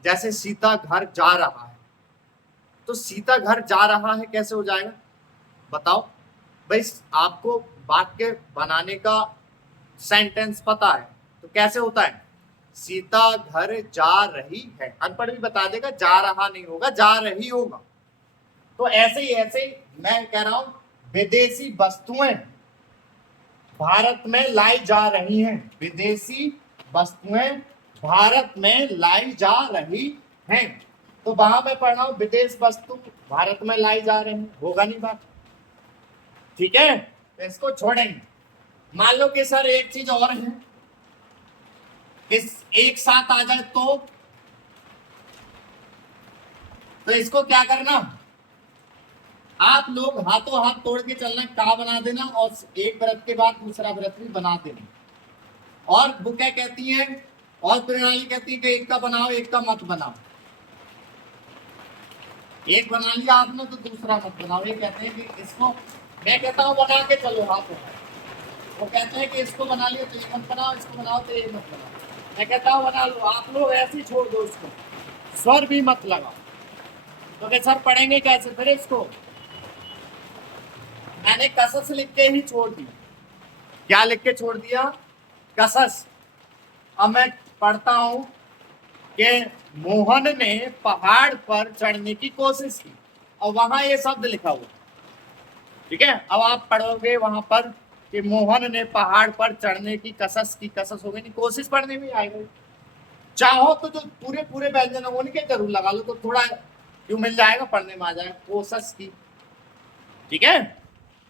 जैसे सीता घर जा रहा है, तो सीता घर जा रहा है कैसे हो जाएगा बताओ भाई। आपको वाक्य बनाने का सेंटेंस पता है, तो कैसे होता है, सीता घर जा रही है। अनपढ़ भी बता देगा, जा रहा नहीं होगा, जा रही होगा। तो ऐसे ही मैं कह रहा हूं, विदेशी वस्तुएं भारत में लाई जा रही हैं, विदेशी वस्तुएं भारत में लाई जा रही हैं। तो वहां मैं पढ़ रहा हूं, विदेश वस्तु भारत में लाई जा रही हैं, होगा नहीं बात। ठीक है, तो इसको छोड़ेंगे। मान लो कि सर एक चीज और है, इस एक साथ आ जाए तो इसको क्या करना, आप लोग हाथों हाथ तोड़ के चलना, का बना देना, और एक व्रत के बाद दूसरा व्रत भी बना देना। और वो क्या कहती है, और प्रणाली कहती है कि एक का बनाओ एक का मत बनाओ। एक बना लिया आपने तो दूसरा मत बनाओ। ये कहते हैं कि इसको, मैं कहता हूं बना के चलो हाथों, वो कहते हैं कि इसको बना लिया तो ये मत बनाओ, इसको बनाओ तो ये मत बनाओ। मैं कहता हूं बना लो, आप लोग ऐसे ही छोड़ दो इसको, स्वर भी मत लगाओ। तो सर पढ़ेंगे कैसे फिर इसको, मैंने कसस लिख के ही छोड़ दी। क्या लिख के छोड़ दिया, कसस। अब मैं पढ़ता हूं कि मोहन ने पहाड़ पर चढ़ने की कोशिश की, और वहां ये शब्द लिखा हुआ। ठीक है, अब आप पढ़ोगे वहां पर कि मोहन ने पहाड़ पर चढ़ने की कसस की, कसस हो गई नहीं, कोशिश पढ़ने में आएगा। चाहो तो जो पूरे पूरे व्यंजन है उनके जरूर लगा लो, तो थोड़ा क्यों मिल जाएगा, पढ़ने में आ जाएगा, कोशिश की। ठीक है,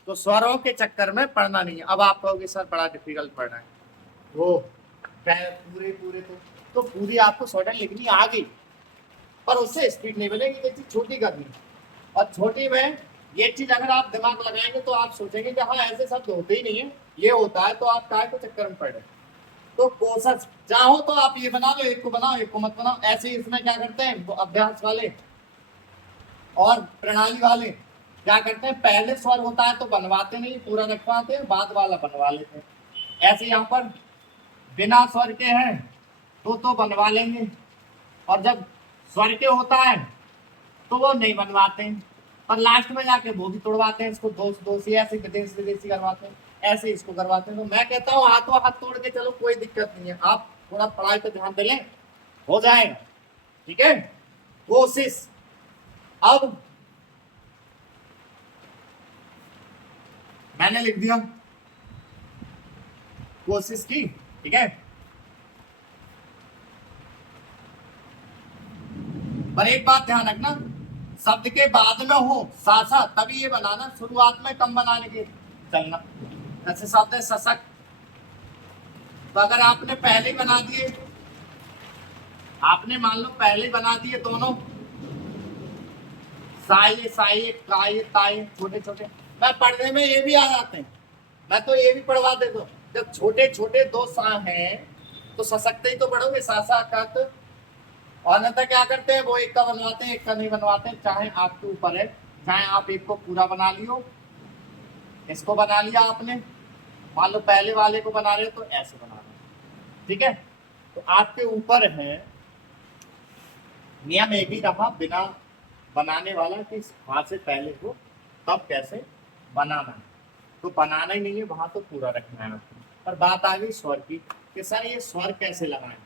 तो स्वरों के चक्कर में पढ़ना नहीं है। अब आप कहोगे सर बड़ा डिफिकल्ट पढ़ना है, वो पूरे पूरे तो पूरी आपको शॉर्टहैंड लिखनी आ गई, पर उससे स्पीड नहीं मिलेगी, ये चीज छोटी करनी। और छोटी में ये चीज अगर आप दिमाग लगाएंगे तो आप सोचेंगे कि हाँ ऐसे शब्द होते ही नहीं है, ये होता है, तो आप काय को चक्कर में पड़ रहे। तो कोशिश, चाहो तो आप ये बना लो, एक को बनाओ एक को मत बनाओ। ऐसे इसमें क्या करते हैं अभ्यास वाले और प्रणाली वाले, क्या करते हैं, पहले स्वर होता है तो बनवाते नहीं, पूरा रखवाते हैं, बाद वाला बनवा लेते हैं। ऐसे यहाँ पर बिना स्वर के हैं तो बनवा लेंगे, और जब स्वर के होता है तो वो नहीं बनवाते हैं, पर लास्ट में जाके वो भी तोड़वाते हैं इसको, दोष दोषी ऐसे विदेश विदेशी करवाते हैं, ऐसे इसको करवाते हैं। तो मैं कहता हूँ हाथों हाथ तोड़ के चलो, कोई दिक्कत नहीं है, आप थोड़ा पढ़ाई पे ध्यान दे लें, हो जाएगा। ठीक है, कोशिश। अब मैंने लिख दिया कोशिश की, ठीक है, पर एक बात ध्यान रखना, शब्द के बाद में हो सासा तभी ये बनाना, शुरुआत में कम बनाने के चलना। जैसे शब्द है सशक्त, तो अगर आपने पहले ही बना दिए, आपने मान लो पहले बना दिए दोनों, साये साये काये ताये, छोटे छोटे, मैं पढ़ने में ये भी आ जाते हैं, मैं तो ये भी पढ़वा देता हूँ। जब छोटे छोटे दो सा हैं तो सशक्त ही तो पढ़ोगे, सासा कत, और न तो क्या करते हैं वो एक का बनवाते हैं, एक का नहीं बनवाते, चाहे आपके ऊपर है, चाहे आप एक को पूरा बना लियो, इसको बना लिया आपने, मान लो पहले वाले को बना रहे हो तो ऐसे बना रहे, ठीक है, तो आपके ऊपर है। नियम एक ही रहा बिना बनाने वाला कि हाथ से पहले को तब कैसे बनाना है, तो बनाना ही नहीं है वहां तो पूरा रखना है आपको। पर बात आ गई स्वर की कि सर ये स्वर कैसे लगाएं,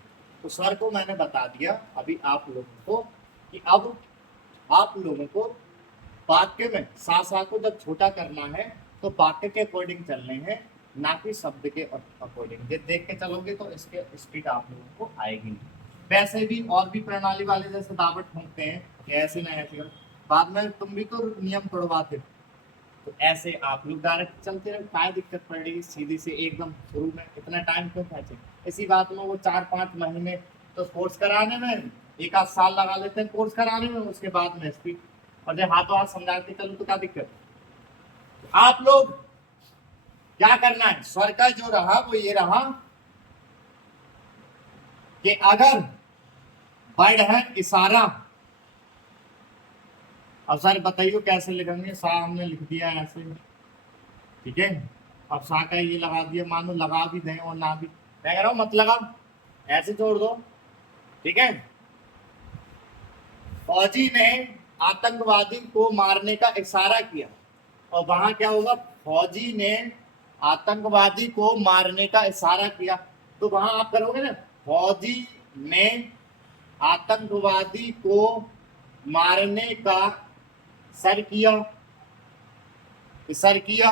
तो स्वर को मैंने बता दिया अभी आप लोगों को कि अब आप लोगों को वाक्य में सा को जब छोटा करना है तो वाक्य के अकॉर्डिंग चलने हैं, ना कि शब्द के अकॉर्डिंग। ये देख के चलोगे तो इसके स्पीड आप लोगों को आएगी नहीं। वैसे भी और भी प्रणाली वाले जैसे दावत ठोंकते हैं कि ऐसे ना ऐसे करो, बाद में तुम भी तो नियम तोड़वाते हो, तो ऐसे आप लोग डायरेक्ट चलते रहे, क्या दिक्कत पड़ रही, सीधी से एकदम शुरू में इतना टाइम क्यों खेचे। इसी बात में वो 4-5 महीने तो कोर्स कराने में, 1 आध साल लगा लेते हैं कोर्स कराने में, उसके बाद में स्पीड, और जब हाथों हाथ समझाते चलो तो क्या दिक्कत। तो आप लोग क्या करना है, स्वर का जो रहा वो ये रहा कि अगर वर्ड है इशारा, अब सर बताइए कैसे लिखेंगे, सा हमने लिख दिया ऐसे, ठीक है, अब सा का ये लगा दिया, मानो लगा भी दें और ना भी, मैं कह रहा हूं मत लगाओ, ऐसे छोड़ दो, ठीक है। फौजी ने आतंकवादी को मारने का इशारा किया, और वहां क्या होगा, फौजी ने आतंकवादी को मारने का इशारा किया, तो वहां आप करोगे ना, फौजी ने आतंकवादी को मारने का सर किया, सर किया,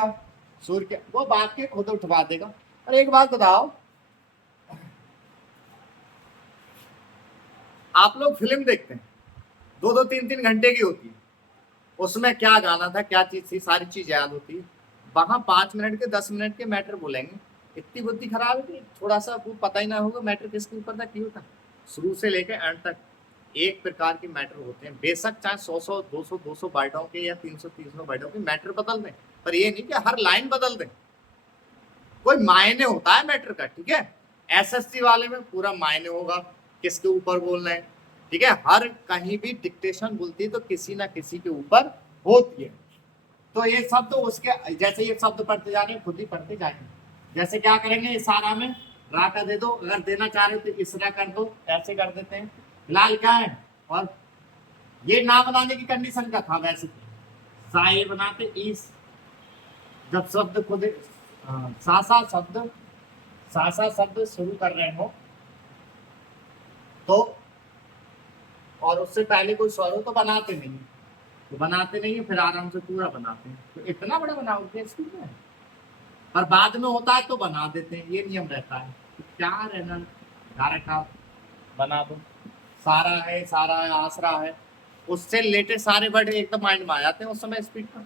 सुर किया, वो बात के खुद उठवा देगा। और एक बात बताओ, आप लोग फिल्म देखते हैं 2-2 3-3 घंटे की होती है, उसमें क्या गाना था क्या चीज थी सारी चीज याद होती है, वहां 5 मिनट के 10 मिनट के मैटर बोलेंगे, इतनी बुद्धि खराब है कि थोड़ा सा वो पता ही ना होगा मैटर किसके ऊपर था क्यों था, शुरू से लेकर एंड तक एक प्रकार के मैटर होते हैं। बेशक चाहे 100 200 वर्डों के या 300 वर्डों के मैटर बदल दें, पर ये नहीं कि हर लाइन बदल दें, कोई मायने होता है मैटर का, ठीक है। एसएससी वाले में पूरा मायने होगा किसके ऊपर बोलना है, ठीक है, हर कहीं भी डिक्टेशन बोलती है तो किसी ना किसी के ऊपर होती है। तो ये शब्द उसके जैसे ये शब्द पढ़ते जा रहे हैं खुद ही पढ़ते जाएंगे, जैसे क्या करेंगे, इशारा में रा का दे दो, अगर देना चाह रहे हो तो इसरा कर दो, ऐसे कर देते हैं। फिलहाल क्या है, और ये ना बनाने की कंडीशन का था, वैसे सा ये बनाते इस, जब शब्द खुद सासा शब्द शुरू कर रहे हो तो, और उससे पहले कोई स्वर हो तो बनाते नहीं, तो बनाते नहीं है, फिर आराम से पूरा बनाते हैं, तो इतना बड़ा बनाओगे स्कूल में, पर बाद में होता है तो बना देते हैं, ये नियम रहता है। तो क्या रहना, डायरेक्ट बना दो, सारा है आसरा है, उससे रिलेटेड सारे वर्ड एकदम माइंड में आ जाते हैं उस समय स्पीड पर,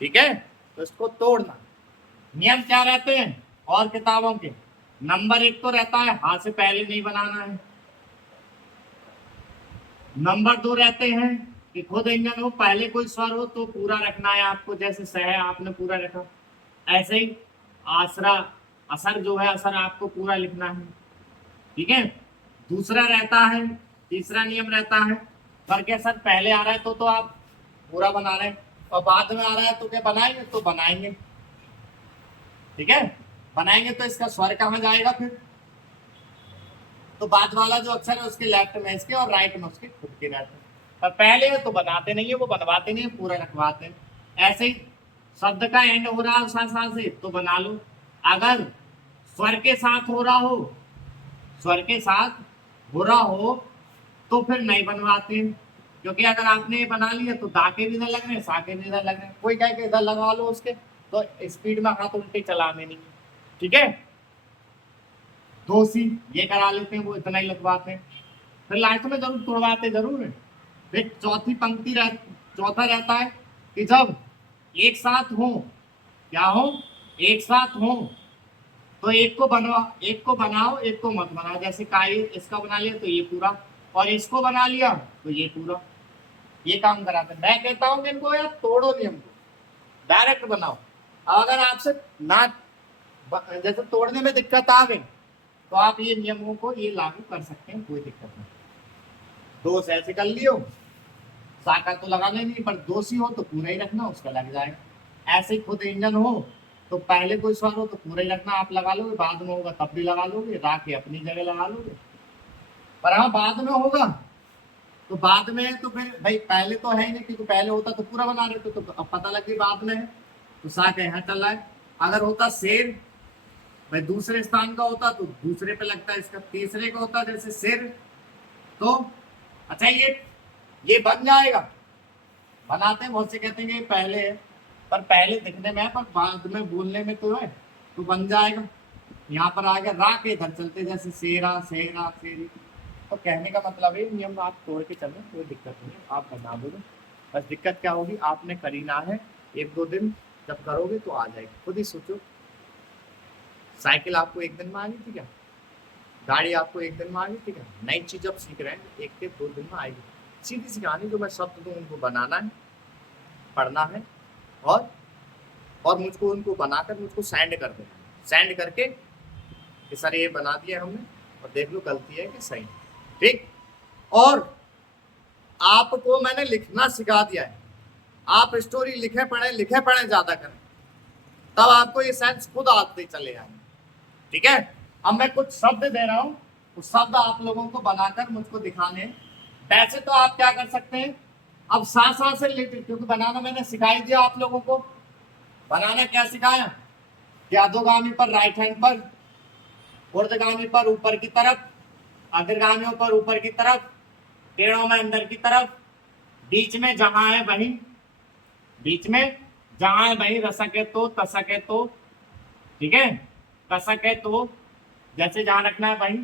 ठीक है। तो इसको तोड़ना, नियम क्या रहते हैं और किताबों के, नंबर 1 तो रहता है हाथ से पहले नहीं बनाना है, नंबर 2 रहते हैं कि खुद इंजन हो, पहले कोई स्वर हो तो पूरा रखना है आपको, जैसे सह आपने पूरा रखा, ऐसे ही आसरा असर जो है असर आपको पूरा लिखना है, ठीक है। दूसरा रहता है, तीसरा नियम रहता है, पर के असर पहले आ रहा है तो आप पूरा बना रहे हैं, और बाद में आ रहा है तो क्या बनाएंगे, तो बनाएंगे, ठीक है, बनाएंगे तो इसका स्वर कहाँ जाएगा फिर, तो बाद वाला जो अक्षर है उसके लेफ्ट में इसके और राइट में उसके खुद के रहते हैं। पर पहले तो बनाते नहीं है, वो बनवाते नहीं है, पूरा रखवाते हैं। ऐसे ही शब्द का एंड हो रहा है साथ साथ से तो बना लो। अगर स्वर के साथ हो रहा हो, स्वर के साथ हो रहा हो तो फिर नहीं बनवाते हैं, क्योंकि अगर आपने ये बना लिया तो दा के भी इधर लग रहे हैं, सा के भी इधर लग रहे हैं, कोई कहे कि इधर लगा लो उसके, तो स्पीड में हाथ उल्टे चलाने नहीं है। ठीक है, दो सी ये करा लेते हैं, वो इतना ही लगवाते हैं। फिर लास्ट में जरूर तोड़वाते जरूर है। फिर चौथी पंक्ति चौथा रहता है कि जब एक साथ हो, क्या हो, एक साथ हो तो एक को बनाओ एक को मत बनाओ। जैसे काई इसका बना लिया तो ये पूरा, और इसको बना लिया तो ये पूरा, ये काम कराते हैं। मैं कहता हूं कि इनको यार तोड़ो नियम को, डायरेक्ट बनाओ। अब अगर आपसे ना जैसे तोड़ने में दिक्कत आ गई तो आप ये नियमों को ये लागू कर सकते हैं, कोई दिक्कत नहीं। दोष ऐसे कर लियो, साका तो लगाना नहीं, पर दोषी हो तो पूरा ही रखना, उसका लग जाएगा। ऐसे ही खुद इंजन हो तो पहले कोई स्वर हो तो पूरा ही रखना, आप लगा लोगे, बाद में होगा तब भी लगा लोगे, रा के अपनी जगह लगा लोगे। पर हाँ बाद में होगा तो बाद में तो फिर भाई पहले तो है ही नहीं, क्योंकि पहले होता तो पूरा बना रहे थे, तो अब पता लग गई बाद में है तो सा के यहाँ चल रहा है। अगर होता शेर, भाई दूसरे स्थान का होता तो दूसरे पे लगता है, इसका तीसरे का होता जैसे सिर, तो अच्छा ये बन जाएगा। बनाते हैं बहुत से कहते हैं कि पहले है, पर पहले दिखने में है पर बाद में बोलने में तो है, तो बन जाएगा। यहाँ पर आ गया रा के इधर चलते जैसे सेरा सेरा सेरी, तो कहने का मतलब है नियम आप तोड़ के चलें, कोई दिक्कत नहीं है, आप बना दोगे। बस दिक्कत क्या होगी, आपने करीना है, एक दो दिन जब करोगे तो आ जाएगी। खुद ही सोचो, साइकिल आपको एक दिन में आ गई थी क्या, गाड़ी आपको एक दिन में आ गई थी क्या, नई चीज अब सीख रहे हैं एक के दो दिन में आएगी। सीधी सी कहानी, जो मैं शब्द दूँ उनको बनाना है, पढ़ना है, और मुझको उनको बनाकर मुझको सेंड कर देना, सेंड करके कि सर ये बना दिया हमने और देख लो गलती है कि सही, ठीक। और आपको मैंने लिखना सिखा दिया है, आप स्टोरी लिखे पढ़े ज्यादा करें, तब आपको ये सेंस खुद आते चले जाए। ठीक है, अब मैं कुछ शब्द दे रहा हूं, उस शब्द आप लोगों को बनाकर मुझको दिखाने। वैसे तो आप क्या कर सकते हैं, अब साथ साथ से रिलेटेड, क्योंकि बनाना मैंने सिखाई दिया आप लोगों को। बनाना क्या सिखाया कि अधोगामी पर राइट हैंड पर, ऊर्ध्वगामी पर ऊपर की तरफ, अग्रगामियों पर ऊपर की तरफ, टेढ़ों में अंदर की तरफ, बीच में जहां है वहीं, बीच में जहां है वहीं, रसक है तो तसक है तो, ठीक है, कसक है तो जैसे जहां रखना है वहीं।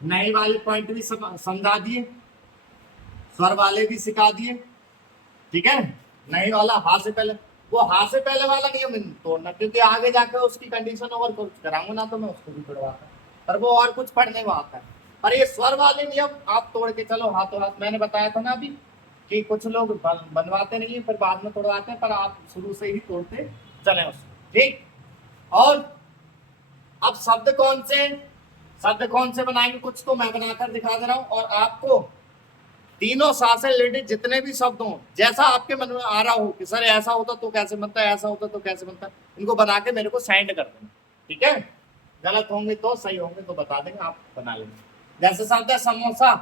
नई वाले पॉइंट भी समझा दिए, स्वर वाले भी सिखा दिए, ठीक है। नहीं वाला हाथ से पहले, वो हाथ से पहले वाला नियम तोड़ना, क्योंकि आगे जाकर उसकी कंडीशन और कुछ कराऊंगा ना तो मैं उसको भी तोड़वाता, पर वो और कुछ पढ़ने में आता है। पर ये स्वर वाले नियम आप तोड़ के चलो हाथों हाथ। मैंने बताया था ना अभी कि कुछ लोग बनवाते नहीं है फिर बाद में तोड़वाते हैं, पर आप शुरू से ही तोड़ते चले उसको, ठीक। और अब शब्द कौन से बनाएंगे, कुछ तो मैं बनाकर दिखा दे रहा हूं, और आपको तीनों साथ से रिलेटेड जितने भी शब्द हों, जैसा आपके मन में आ रहा हो कि सर ऐसा होता तो कैसे बनता है, ऐसा होता तो कैसे बनता है, इनको बना के मेरे को सेंड कर देना, ठीक है। गलत होंगे तो, सही होंगे तो बता देंगे, आप बना लेंगे। जैसे शब्द है समोसा,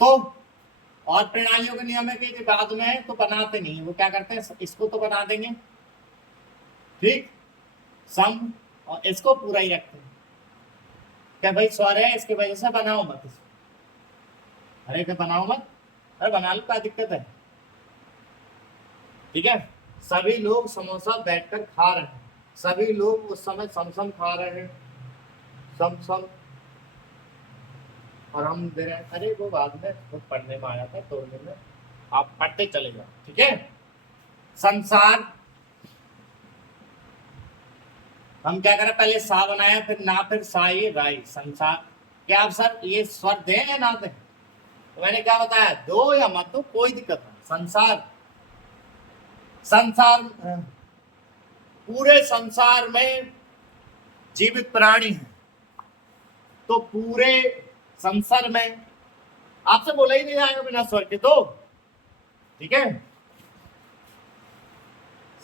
तो और प्रणालियों के नियम है कि बाद में तो बनाते नहीं, वो क्या करते हैं इसको तो बना देंगे, ठीक, सम, और इसको पूरा ही रखते हैं क्या भाई स्वर है इसकी वजह से बनाओ मत इसको, अरे क्या बनाओ मत, अरे बना लो, क्या दिक्कत है, ठीक है। सभी लोग समोसा बैठकर खा रहे हैं, सभी लोग उस समय समसम खा रहे हैं, समसम, और हम दे रहे हैं, अरे वो बाद में खुद पढ़ने में आया था, तोड़ने में आप पढ़ते चले जाओ, ठीक है। संसार, हम क्या करें, पहले सा बनाया फिर ना फिर सा, ये राई, संसार। क्या आप सर ये स्वर दें या ना दें, तो मैंने क्या बताया, दो या मत दो कोई दिक्कत नहीं। संसार, संसार, पूरे संसार में जीवित प्राणी हैं, तो पूरे संसार में आपसे बोला ही नहीं जाएगा बिना स्वर के, तो ठीक है।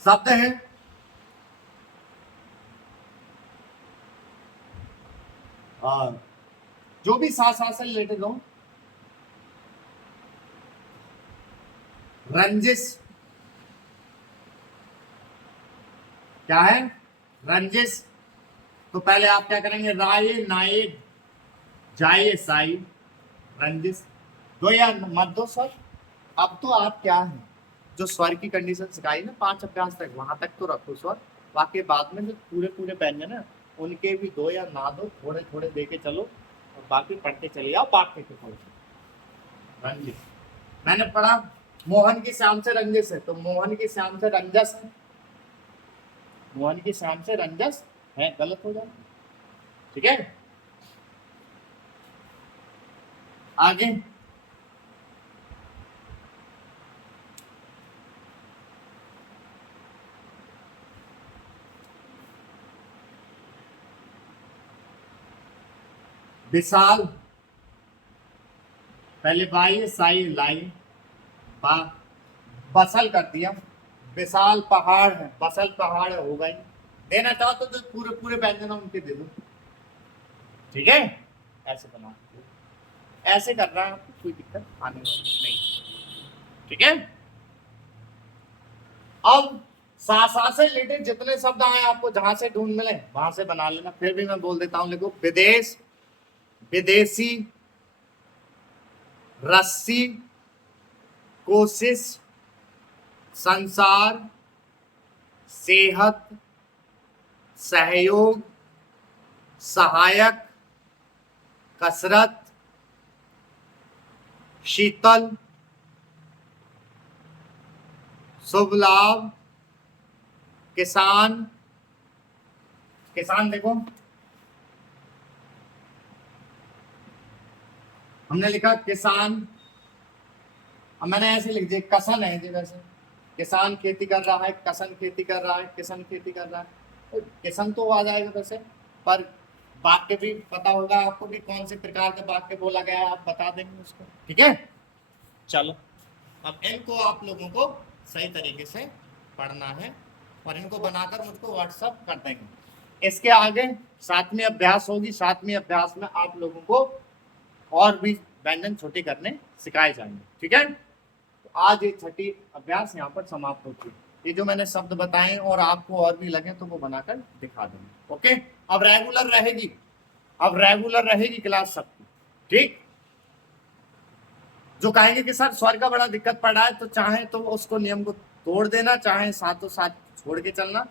शब्द है और जो भी सा से रिलेटेड हो, रंजिश क्या है, रंजिश। तो पहले आप क्या करेंगे, राय नाये जाए साई, रंजिश दो या मत दो सर। अब तो आप क्या है, जो स्वर की कंडीशन सिखाई ना 5 अभ्यास तक, वहां तक तो रखो स्वर। बाकी बाद में जो पूरे पूरे व्यंजन है उनके भी दो या ना दो, थोड़े थोड़े दे के चलो और बाकी पढ़ते चले आओ। बाकी के थोड़े रंजिश मैंने पढ़ा, मोहन की श्याम से रंजिश है, तो मोहन की श्याम से रंजस है, मोहन की श्याम से रंजस है, गलत हो जाए। ठीक है, आगे विशाल, पहले बाई साई लाई, बा बसल कर दिया, विशाल पहाड़ है, बसल पहाड़ है, हो गई। देना चाहो तो पूरे पूरे व्यंजन उनके दे दो। ठीक है, ऐसे बना, ऐसे कर रहा है, आपको कोई दिक्कत आने वाली नहीं। ठीक है, अब सा से रिलेटेड जितने शब्द आए आपको जहां से ढूंढ मिले वहां से बना लेना। फिर भी मैं बोल देता हूं, लिखो विदेश, विदेशी, रस्सी, कोशिश, संसार, सेहत, सहयोग, सहायक, कसरत, शीतल, शुभ लाभ, किसान। किसान देखो हमने लिखा किसान, अब मैंने ऐसे लिख दिया, कसन है जी, वैसे किसान खेती कर रहा है, कसन खेती कर रहा है, किसान खेती कर रहा है, तो किसान तो आ जाएगा वैसे। पर वाक्य भी पता होगा आपको भी कौन से प्रकार का वाक्य बोला गया है, आप बता देंगे उसको। ठीक है, चलो अब इनको आप लोगों को सही तरीके से पढ़ना है और इनको बनाकर मुझको व्हाट्सअप कर देंगे। इसके आगे 7वीं अभ्यास होगी, 7वीं अभ्यास में आप लोगों को और भी व्यंजन छोटे करने सिखाए जाएंगे। ठीक है, तो आज ये 6ठी अभ्यास यहाँ पर समाप्त होती है। ये जो मैंने शब्द बताए और आपको और भी लगे तो वो बनाकर दिखा देंगे। ओके, अब रेगुलर रहेगी, अब रेगुलर रहेगी क्लास सबकी। ठीक, जो कहेंगे कि सर स्वर का बड़ा दिक्कत पड़ रहा है, तो चाहे तो उसको नियम को तोड़ देना, चाहे साथों साथ छोड़ के चलना,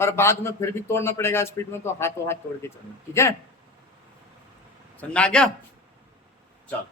पर बाद में फिर भी तोड़ना पड़ेगा स्पीड में, तो हाथों हाथ तोड़ के चलना। ठीक है, समझ आ गया? चलो।